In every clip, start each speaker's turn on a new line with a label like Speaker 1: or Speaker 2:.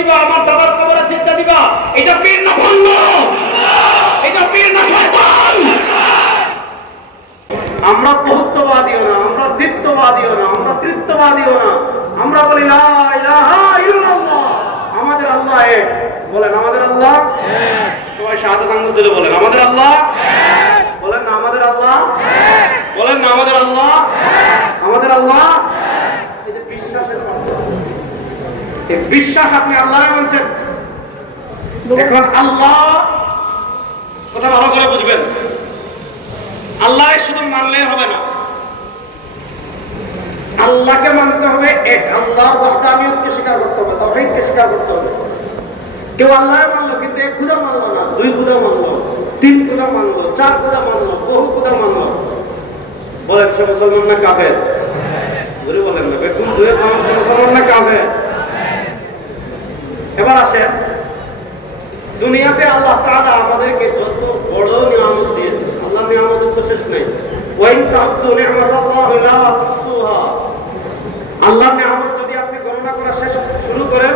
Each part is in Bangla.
Speaker 1: দিবা, আমার দিবা। এটা পীর না ভণ্ড এটা পীর না শয়তান। আমরা বহুত্ববাদীও না, আমরা দ্বিত্ববাদীও না, আমরা তৃত্ববাদীও না। আমরা বলি, লা ইলাহা ইল্লাল্লাহ। আমাদের আল্লাহ এক। বলেন, আমাদের আল্লাহ সবাই শাহাদাত আঙ্গুল তুলে বলেন, আমাদের আল্লাহ বলেন না আমাদের আল্লাহ বলেন না আমাদের আল্লাহ আমাদের আল্লাহ এই যে বিশ্বাসের কথা। বিশ্বাস আপনি আল্লাহরে মানছেন? এখন আল্লাহ, কথা ভালো করে বুঝবেন। আল্লাহ শুধু মানলে হবে না। আল্লাহকে মানতে হবে এক, আল্লাহ ওয়াহদানিয়তকে স্বীকার করতে হবে তাওহীদকে স্বীকার করতে হবে। কেউ আল্লাহ মানলো, কিন্তু এক খুদা মানলো না, দুই খুদা মানলো, তিন খুদা মানলো, চার খুদা মানলো, বহু খুদা মানলো। বলেন, সে মুসলমান না কাফের? বলেন না বেকুন ধরে মুসলমান না কাফের? এবার আসেন। দুনিয়াতে আল্লাহ তাআলা আমাদেরকে যত বড় নিয়ামত দিয়েছে আল্লাহ নিয়ামত তো শেষ নেই। আল্লাহ নিয়ামত যদি আপনি গণনা করা শেষ শুরু করেন,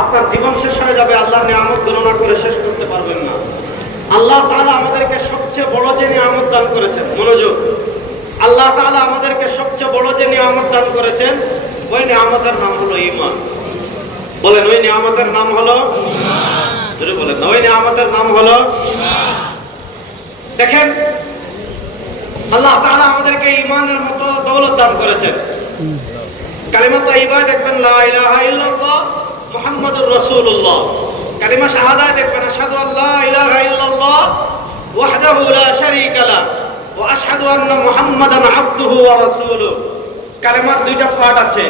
Speaker 1: আপনার জীবন শেষ হয়ে যাবে আল্লাহ নিয়ামত গণনা করে শেষ করতে পারবেন না। আল্লাহ তাআলা আমাদেরকে সবচেয়ে বড় যে নিয়ামত দান করেছেন, মনোযোগ। আল্লাহ তাআলা আমাদেরকে সবচেয়ে বড় যে নিয়ামত দান করেছেন, ওই নিয়ামতের নাম হলো ঈমান। বলেন ওই নিয়ামতের নাম হলো? বলেন ওই নিয়ামতের নাম হলো? দেখেন আল্লাহ তাআলা আমাদেরকে ইমানের মতো দৌলত দান করেছেন। কালিমা তাইবায় দেখবেন লা ইলাহা ইল্লাল্লাহ মুহাম্মাদুর রাসূলুল্লাহ। কালিমা শাহাদায় দেখবেন আশহাদু আল্লা ইলাহা ইল্লাল্লাহ ওয়াহদাহু লা শারীকা লা ওয়া আশহাদু আন্না মুহাম্মাদান আবদুহু ওয়া রাসূলুহু। কালিমার দুইটা পার্ট আছে।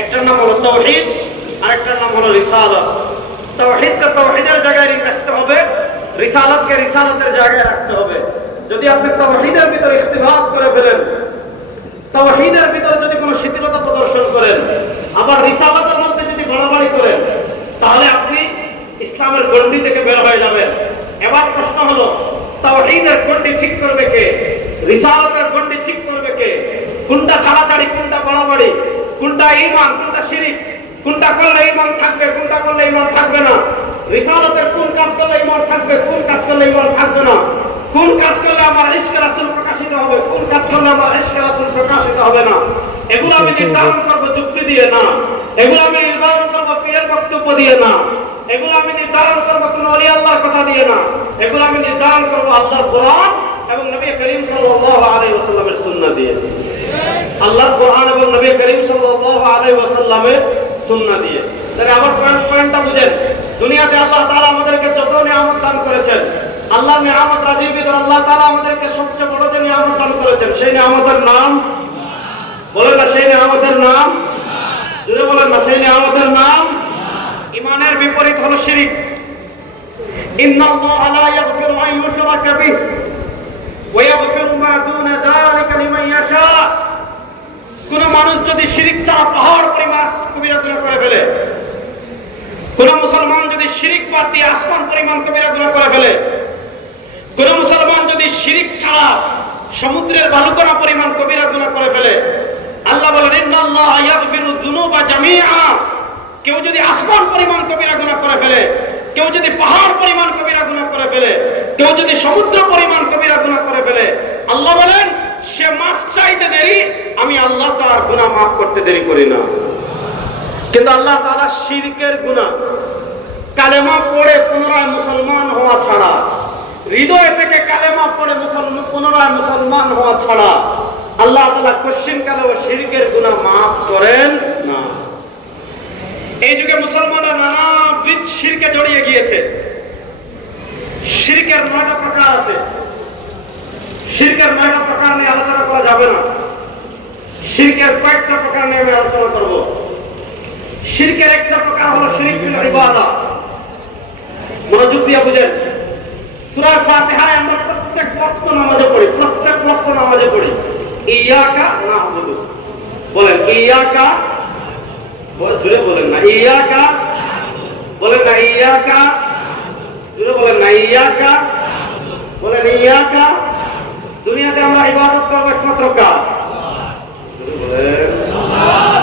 Speaker 1: একটার নাম হলো তাওহীদ আরেকটার নাম হলো রিসালাত। তাওহীদকে তাওহীদের জায়গায় রাখতে হবে, রিসালাতকে রিসালাতের জায়গায় রাখতে হবে। যদি আপনি তাওহীদের ভিতরে ইখতিলাফ করে ফেলেন, তাওহীদের ভিতরে যদি কোনো শিথিলতা প্রদর্শন করেন, আবার রিসালাতের মধ্যে যদি বাড়াবাড়ি করেন, তাহলে আপনি ইসলামের গণ্ডি থেকে বের হয়ে যাবেন। এবার প্রশ্ন হলো, তাওহীদের গণ্ডি ঠিক করবে কে? রিসালাতের গণ্ডি ঠিক করবে কে? কোনটা ছাড়াছাড়ি, কোনটা বাড়াবাড়ি কোনটা ঈমান, কোনটা শিরিক? কোনটা করলে ঈমান থাকবে কোনটা করলে ঈমান থাকবে না? রিসালাতের কোন কাজ করলে ঈমান থাকবে কোন কাজ করলে ঈমান থাকবে না? কোন কাজ করলে আমার ইশকে রাসূল প্রকাশিত হবে কোন কাজ করলে আমার ইশকে রাসূল প্রকাশিত হবে না? এগুলো আমি নির্ধারণ করব যুক্তি দিয়ে না। এগুলো আমি নির্ধারণ করব পীরের বক্তব্য দিয়ে না। এগুলো আমি নির্ধারণ করব কোন ওলি আল্লাহর কথা দিয়ে না। এগুলো আমি নির্ধারণ করব আল্লাহর কোরআন এবং নবী করিম সাল্লাল্লাহু আলাইহি ওয়াসাল্লামের সুন্নাহ দিয়ে। আল্লাহর কোরআন এবং নবী করিম সাল্লাল্লাহু আলাইহি ওয়াসাল্লামের সুন্নাহ দিয়ে। তাহলে আমার পয়েন্ট পয়েন্টটা বুঝেন। দুনিয়াতে আল্লাহ তাআলা আমাদেরকে যত নিয়ামত দান করেছেন আল্লাহ নিয়ামত রাজির ভিতরে আল্লাহ তাআলা আমাদেরকে সবচেয়ে বড় যে নিয়ামত দান করেছেন, সেই নিয়ামতের নাম? বলেন না, সেই নিয়ামতের নাম? যদি বলেন না, সেই নিয়ামতের নাম? ইমানের বিপরীত হলো শিরিক। কোন মানুষ যদি শিরিক ছাড়া পাহাড় পরিমাণ কবিরা করে ফেলে। কোন মুসলমান যদি শিরিক বাদ দিয়ে আসমান পরিমাণ কবিরা করে ফেলে, কোন মুসলমান যদি শিরিক ছাড়া সমুদ্রের বালুকণা পরিমাণ কবিরা করে ফেলে, আল্লাহ বলেন ইয়াগফিরু যুনুবা কেউ যদি আসমান পরিমাণ কবিরা গুনাহ করে ফেলে, কেউ যদি পাহাড় পরিমাণ কবিরা গুনাহ করে ফেলে, কেউ যদি সমুদ্র পরিমাণ কবিরা গুনাহ করে ফেলে, আল্লাহ বলেন, সে মাফ চাইতে দেরি, আমি আল্লাহ তার গুনাহ মাফ করতে দেরি করি না। কিন্তু আল্লাহ তাআলা শিরকের গুনাহ, কালেমা পড়ে পুনরায় মুসলমান হওয়া ছাড়া, হৃদয় থেকে কালেমা পড়ে মুসলমান পুনরায় মুসলমান হওয়া ছাড়া আল্লাহ তাআলা কোশ্চিন কালে ও শিরকের গুনাহ মাফ করেন না। এই যুগে মুসলমানরা নানাবিধ শিরকে জড়িয়ে গিয়েছে। শিরকের নয়টা প্রকার আছে। শিরকের নয়টা প্রকার নিয়ে আলোচনা করা যাবে না। শিরকের কয়েকটা প্রকার নিয়ে আমি আলোচনা করব। শিরকের একটা প্রকার হলো শিরিক ফিল ইবাদা। মনোযোগ দিয়ে বুঝেন। সূরা ফাতিহায় আমরা প্রত্যেক ওয়াক্ত নামাজে পড়ি, প্রত্যেক ওয়াক্ত নামাজে পড়ি। ইয়াকা না'বুদু বলেন, ইয়াকা বলেন না, ইয়াকা, বলেন না, ইয়াকা বলেন না, ইয়াকা, বলেন ইয়াকা, দুনিয়াতে আমরা ইবাদত করব একমাত্র বলেন।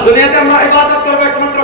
Speaker 1: দুনিয়াতে আমরা ইবাদত করব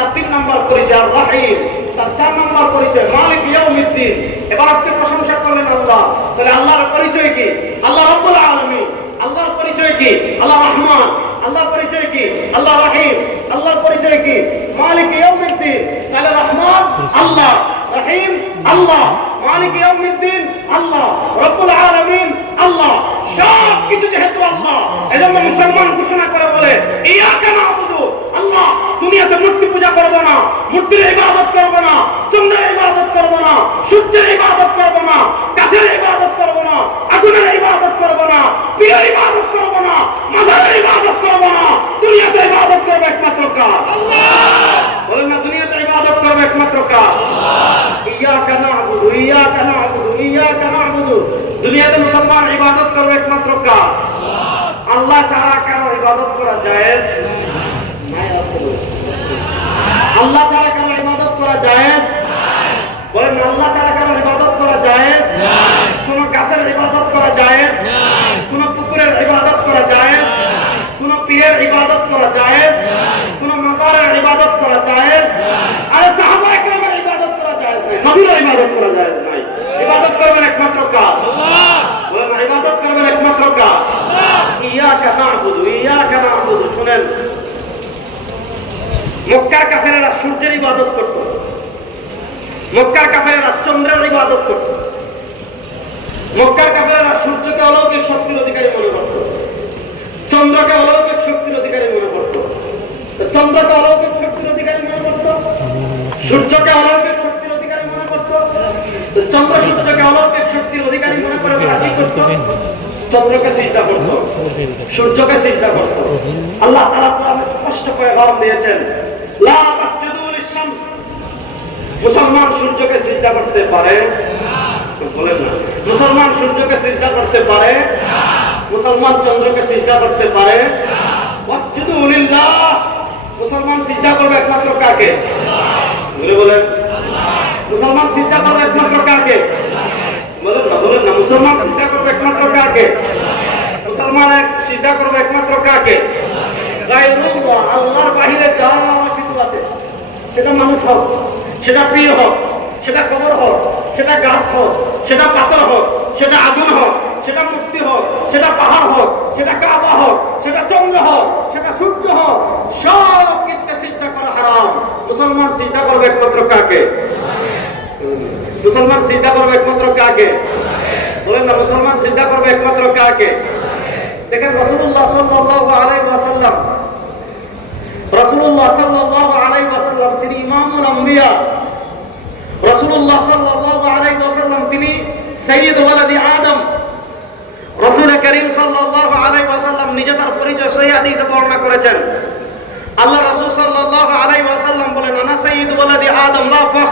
Speaker 1: তার তিন নম্বর পরিচয় রাহিম তার চার নম্বর পরিচয় মালিক ইয়াউমিদ্দিন। এবার আপনি প্রশংসা করলেন আল্লাহ। তাহলে আল্লাহর পরিচয় কি? আল্লাহ রব্বুল আলামিন। আল্লাহর পরিচয় কি? আল্লাহ রহমান। আল্লাহর পরিচয় মুসলমান ঘোষণা করে বলে আল্লাহ দুনিয়াতে মূর্তি পূজা করব না, মূর্তির ইবাদত করব না, চন্দ্রের ইবাদত করব না, সূর্যের ইবাদত করব না, গাছের ইবাদত করব না, আগুনের ইবাদত করব না পীরের ইবাদত করব না, মাজারের ইবাদত করব না, দুনিয়াতে ইবাদত করবে একমাত্র কার? বলেন না, দুনিয়াতে ইবাদত করবে একমাত্র কার? ইয়াকা নাবুদু ইয়াকা নাবুদু ইয়াকা নাবুদু। দুনিয়াতে মুসলমান ইবাদত করবে একমাত্র কার? আল্লাহ ছাড়া কারও ইবাদত করা যায় আল্লাহ ছাড়া কারও ইবাদত করা যায় বলেন আল্লাহ ছাড়া কারও ইবাদত করা যায় কোন গাছের ইবাদত করা যায় কোন পুকুরের ইবাদত করা যায় কোন পীরের ইবাদত করা যায় কোন মাজারের ইবাদত করা যায় আরে সাহাবা একরামের ইবাদত করা যায় নবীর ইবাদত করা যায় নাই ইবাদত করবেন একমাত্র কাজ বলেন ইবাদত করবেন একমাত্র কাজ ইয়াকা না'বুদু ইয়াকা না'বুদু শুনেন মক্কার কাফেরেরা সূর্যের ইবাদত করত। মক্কার কাফেরেরা চন্দ্রের ইবাদত করত। মক্কার কাফেরেরা সূর্যকে অলৌকিক শক্তির অধিকারী মনে করত। চন্দ্রকে অলৌকিক শক্তির অধিকারী মনে করত। চন্দ্রকে অলৌকিক শক্তির অধিকারী মনে করত? সূর্যকে অলৌকিক শক্তির অধিকারী মনে করত? চন্দ্র সূর্যকে অলৌকিক শক্তির অধিকারী মনে করে তারা চন্দ্রকে চিন্তা করত। সূর্যকে চিন্তা করত। আল্লাহ কোরআনে স্পষ্ট করে গরম দিয়েছেন, লা তাসজুদু লিশ-শামস মুসলমান সূর্যকে চিন্তা করতে পারে? না। মুসলমান সূর্যকে চিন্তা করতে পারে? মুসলমান চন্দ্রকে চিন্তা করতে পারে? মুসলমান চিন্তা করবে একমাত্র কাকে? বলে বলেন। মুসলমান চিন্তা করবে একমাত্র কাকে? বলেন না বলেন না। মুসলমান চিন্তা করবে একমাত্র কাকে? মুসলমান চিন্তা করবে একমাত্র কাকে? আল্লাহর বাহিরে যা কিছু আছে, সেটা মানুষ হোক। সেটা প্রিয় হোক, সেটা কবর হোক, সেটা গাছ হোক, সেটা পাথর হোক, সেটা আগুন হোক, সেটা মুক্তি হোক, সেটা পাহাড় হোক, সেটা কাবা হোক, সেটা চন্দ্র হোক, সেটা সূর্য হোক, সব কিছু চিন্তা করা হারাম। মুসলমান চিন্তা করবে একমাত্র কাকে? মুসলমান চিন্তা করবে একমাত্র কাকে? বলেন না, মুসলমান চিন্তা করবে একমাত্র কাকে? দেখেন রসুল্লাহ আলাইহি ওয়াসাল্লাম রসুল্লাহ সাল্লাল্লাহু আলাইহি ওয়াসাল্লাম, তিনি ইমামুল আম্বিয়া রসুল্লাহ সাল্লাল্লাহু আলাইহি ওয়াসাল্লাম, তিনি সাইয়্যিদ ওয়ালাদি আদম। রসুল করিম সাল্লাল্লাহু আলাইহি ওয়াসাল্লাম নিজে তার পরিচয় সহিহ হাদিসে বর্ণনা করেছেন। আল্লাহ রাসূল সাল্লাল্লাহু আলাইহি ওয়াসাল্লাম বলেন, আনা সাইয়্যিদ ওয়ালাদি আদম, লা ফখর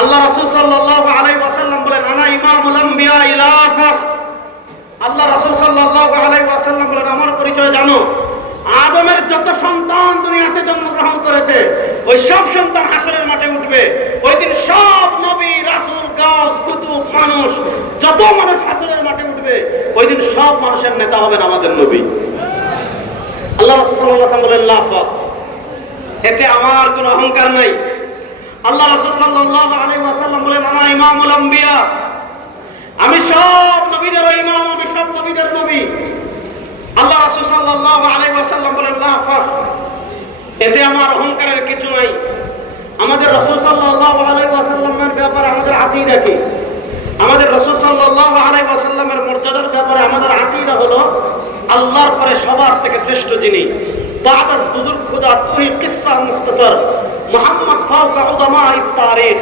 Speaker 1: আল্লাহ রাসূল সাল্লাল্লাহু আলাইহি ওয়াসাল্লাম বলেন, আনা ইমামুল আম্বিয়া ইলা ফখর আল্লাহ রাসূল সাল্লাল্লাহু আলাইহি ওয়াসাল্লাম বলেন, আমার পরিচয় জানো। আদমের যত সন্তান দুনিয়াতে জন্মগ্রহণ করেছে, ওই সব সন্তান হাসরের মাঠে উঠবে। ওই দিন সব নবী, রাসূল, গাছ, কুতুব, মানুষ, যত মানুষ হাসরের মাঠে উঠবে ওই দিন সব মানুষের নেতা হবেন আমাদের নবী। আল্লাহ বলেন লা ফখর। এতে আমার কোনো অহংকার নাই। আল্লাহ রাসূল সাল্লাল্লাহু আলাইহি ওয়াসাল্লাম বলেন আনা ইমামুল আম্বিয়া, আমি সব নবীদের ইমাম, আমি সব নবীদের নবী। আল্লাহ রাসূল সাল্লাল্লাহু আলাইহি ওয়াসাল্লাম বলেন লা ফখর। এতে আমার অহংকারের কিছু নাই। আমাদের রাসূল সাল্লাল্লাহু আলাইহি ওয়াসাল্লামের ব্যাপারে আমাদের আকীদা কি? আমাদের রাসূল সাল্লাল্লাহু আলাইহি ওয়াসাল্লামের মর্যাদার ব্যাপারে আমাদের আকীদা হলো আল্লাহর পরে সবার থেকে শ্রেষ্ঠ যিনি। বুজুর্গ খুদা তুই কিসসা মুখতাসার মুহাম্মদ ফাওকা উলামা তারিখ।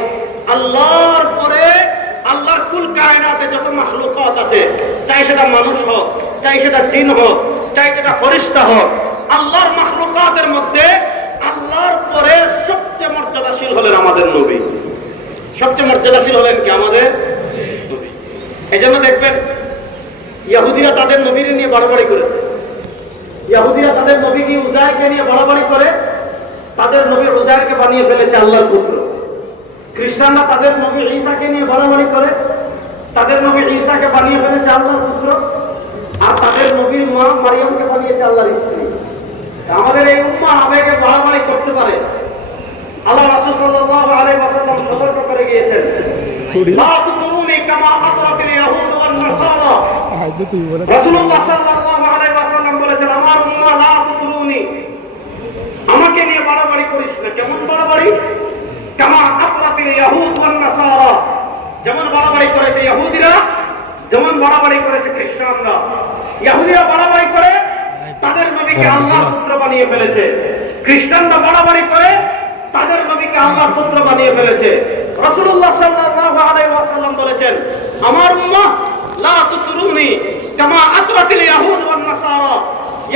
Speaker 1: আল্লাহর পরে আল্লাহর কুল কায়নাতে যত মাখলুকাত আছে, চাই সেটা মানুষ হোক, চাই সেটা জিন হোক, চাই সেটা ফরিস্তা হোক, আল্লাহর মাখলুকাতের মধ্যে আল্লাহর পরে সবচেয়ে মর্যাদাশীল হলেন আমাদের নবী। সবচেয়ে মর্যাদাশীল হলেন কি আমাদের? নবী। এই জন্য দেখবেন, ইয়াহুদিরা তাদের নবীর নিয়ে বাড়াবাড়ি করেছে ইয়াহুদিরা তাদের নবীকে উজায়কে নিয়ে বাড়াবাড়ি করে, তাদের নবী উজায়কে বানিয়ে ফেলেছে আল্লাহর পুত্র। খ্রিস্টানরা তাদের নবী ঈসাকে নিয়ে বাড়াবাড়ি করে। তাদের নবী ঈসাকে বানিয়ে ফেলেছে আল্লাহর পুত্র আর তাদের নবীর মা মারিয়ামকে বানিয়েছে আল্লাহর স্ত্রী। আমাদের এই উম্মা আবেগে বাড়াবাড়ি করতে পারে। আল্লাহ রাসূল সাল্লাল্লাহু আলাইহি ওয়াসাল্লাম সতর্ক করে গিয়েছেন। লা কামা আসরাতিল ইয়াহুদ ওয়ান নাসারা। রাসূলুল্লাহ সাল্লাল্লাহু আলাইহি ওয়াসাল্লাম বলেছেন আমার উম্মাহ লা আমাকে নিয়ে বাড়াবাড়ি করিস না। কেমন বাড়াবাড়ি কামা আসরাতিল ইয়াহুদ ওয়ান নাসারা। যেমন বাড়াবাড়ি করেছে ইহুদিরা যেমন বাড়াবাড়ি করেছে খ্রিস্টানরা। ইহুদিরা বাড়াবাড়ি করে তাদের নবীকে আল্লাহর পুত্র বানিয়ে ফেলেছে। খ্রিস্টানরা বাড়াবাড়ি করে তাদের নবীকে আল্লাহর পুত্র বানিয়ে ফেলেছে। রাসূলুল্লাহ সাল্লাল্লাহু আলাইহি ওয়াসাল্লাম বলেছেন আমার উম্মাহ লা তুতরুনি কামা আতরাতিল ইয়াহুদ ওয়ান নাসারা।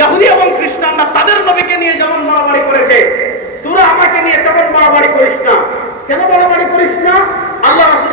Speaker 1: ইহুদি এবং খ্রিস্টানরা তাদের নবীকে নিয়ে যেমন বাড়াবাড়ি করেছে তোরা আমাকে নিয়ে তেমন বাড়াবাড়ি করিস না। কেন বাড়াবাড়ি করিস না? আল্লাহ রাসূল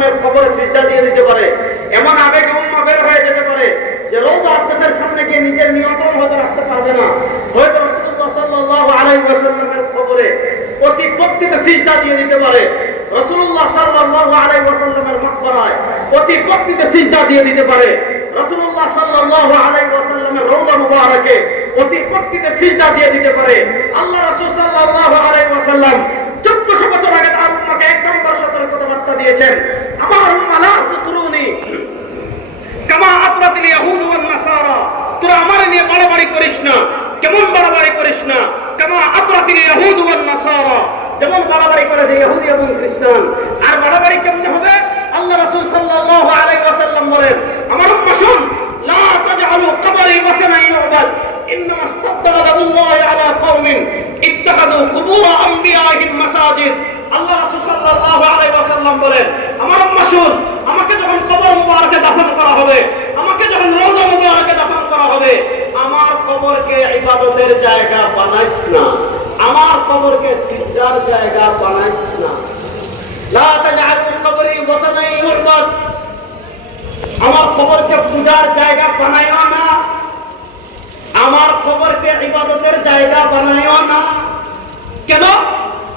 Speaker 1: ওয়াসাল্লামের খবরে সিজদা দিয়ে দিতে পারে। এমন আবেগে উম্মা বের হয়ে যেতে পারে যে রওজা আপনাদের সামনে গিয়ে নিজের নিয়ন্ত্রণ হতে রাখতে পারবে না। হয়তো আল্লাহ 1400 বছর আগে তার সতর্কতা দিয়েছেন। আমার উম্মা লা তুতরুনি কামা আতরাতিল ইয়াহুদ ওয়ান নাসারা। তোরা আমার নিয়ে বাড়াবাড়ি করিস না। কেমন বাড়াবাড়ি করিস না? কামা আতরাতিল ইয়াহুদ ওয়ান নাসারা। যেমন বাড়াবাড়ি করে যে ইহুদি এবং খ্রিস্টান। আর বাড়াবাড়ি কেমন হবে? আল্লাহ রাসূল সাল্লাল্লাহু আলাইহি ওয়াসাল্লাম বলেন, আমার উম্মাহ শুন, লা তাজআলু কবরি ওয়াসানান ইউবাদ ইন্নামা ইস্তাদদাল আল্লাহ আলা কওমিন। ইত্তাখাযু কুবুর আম্বিয়াহিম মাসাজিদ। আল্লাহ রাসূল সাল্লাল্লাহু আলাইহি ওয়াসাল্লাম বলেন, আমার উম্মাহ শুন, আমাকে যখন কবর মুবারকে দাফন করা হবে, আমাকে যখন রওজা মুবারকে দাফন করা হবে, আমার কবরকে ইবাদতের জায়গা বানাইস না। আমার কবরকে সিজদার জায়গা বানাইস না। লা তাজআলু কবরি ওয়াসানান ইউবাদ আমার কবরকে পূজার জায়গা বানাইও না। আমার কবরকে ইবাদতের জায়গা বানাইও না। কেন?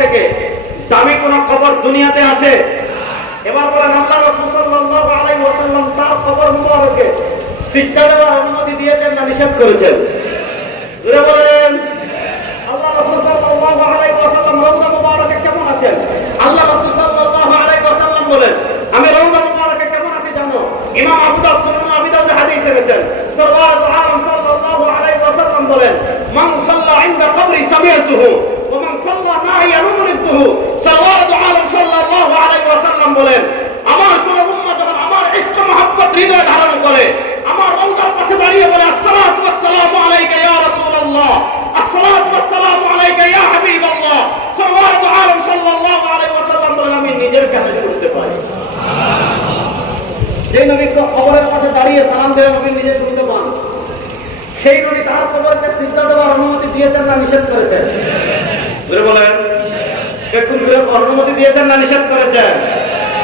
Speaker 1: থেকে দামি কোন কবর দুনিয়াতে আছে? এবার বলেন আল্লাহ রাসূল ওয়াসাল্লাম তার কবর মুবারকে সিজদা দেওয়ার অনুমতি দিয়েছেন না নিষেধ করেছেন? বলেন আল্লাহ রাসূল সাল্লাল্লাহু আলাইহি ওয়াসাল্লাম রওজা মুবারকে কেমন আছেন আল্লাহ রাসূল সাল্লাল্লাহু আলাইহি ওয়াসাল্লাম বলেন আমি রওজা মুবারকে কেমন আছি জানো ইমাম আবু দাউদ সুনান আবি দাউদ হাদিস এনেছেন বলেন বলেন আমার হৃদয়ে ধারণ করে আমার পাশে দাঁড়িয়ে বলে আসসালাতু ওয়াসসালামু আলাইকা ইয়া রাসূলুল্লাহ আসসালাতু ওয়াসসালামু আলাইকা ইয়া হাবিবাল্লাহ সরওয়ার আলম সাল্লাল্লাহু আলাইহি ওয়াসাল্লাম বলেন আমি নিজের কাছে করতে পারি যে নবী কবরের পাশে দাঁড়িয়ে সালাম দেওয়া নবী নিজে শুনতে পান সেই নবী তার কবরকে সিদ্ধা দেওয়ার অনুমতি দিয়েছেন না নিষেধ করেছেন বুঝে বলেন একটু অনুমতি দিয়েছেন না নিষেধ করেছেন?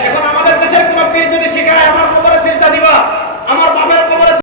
Speaker 1: এখন আমাদের দেশের কোন যদি শিখায়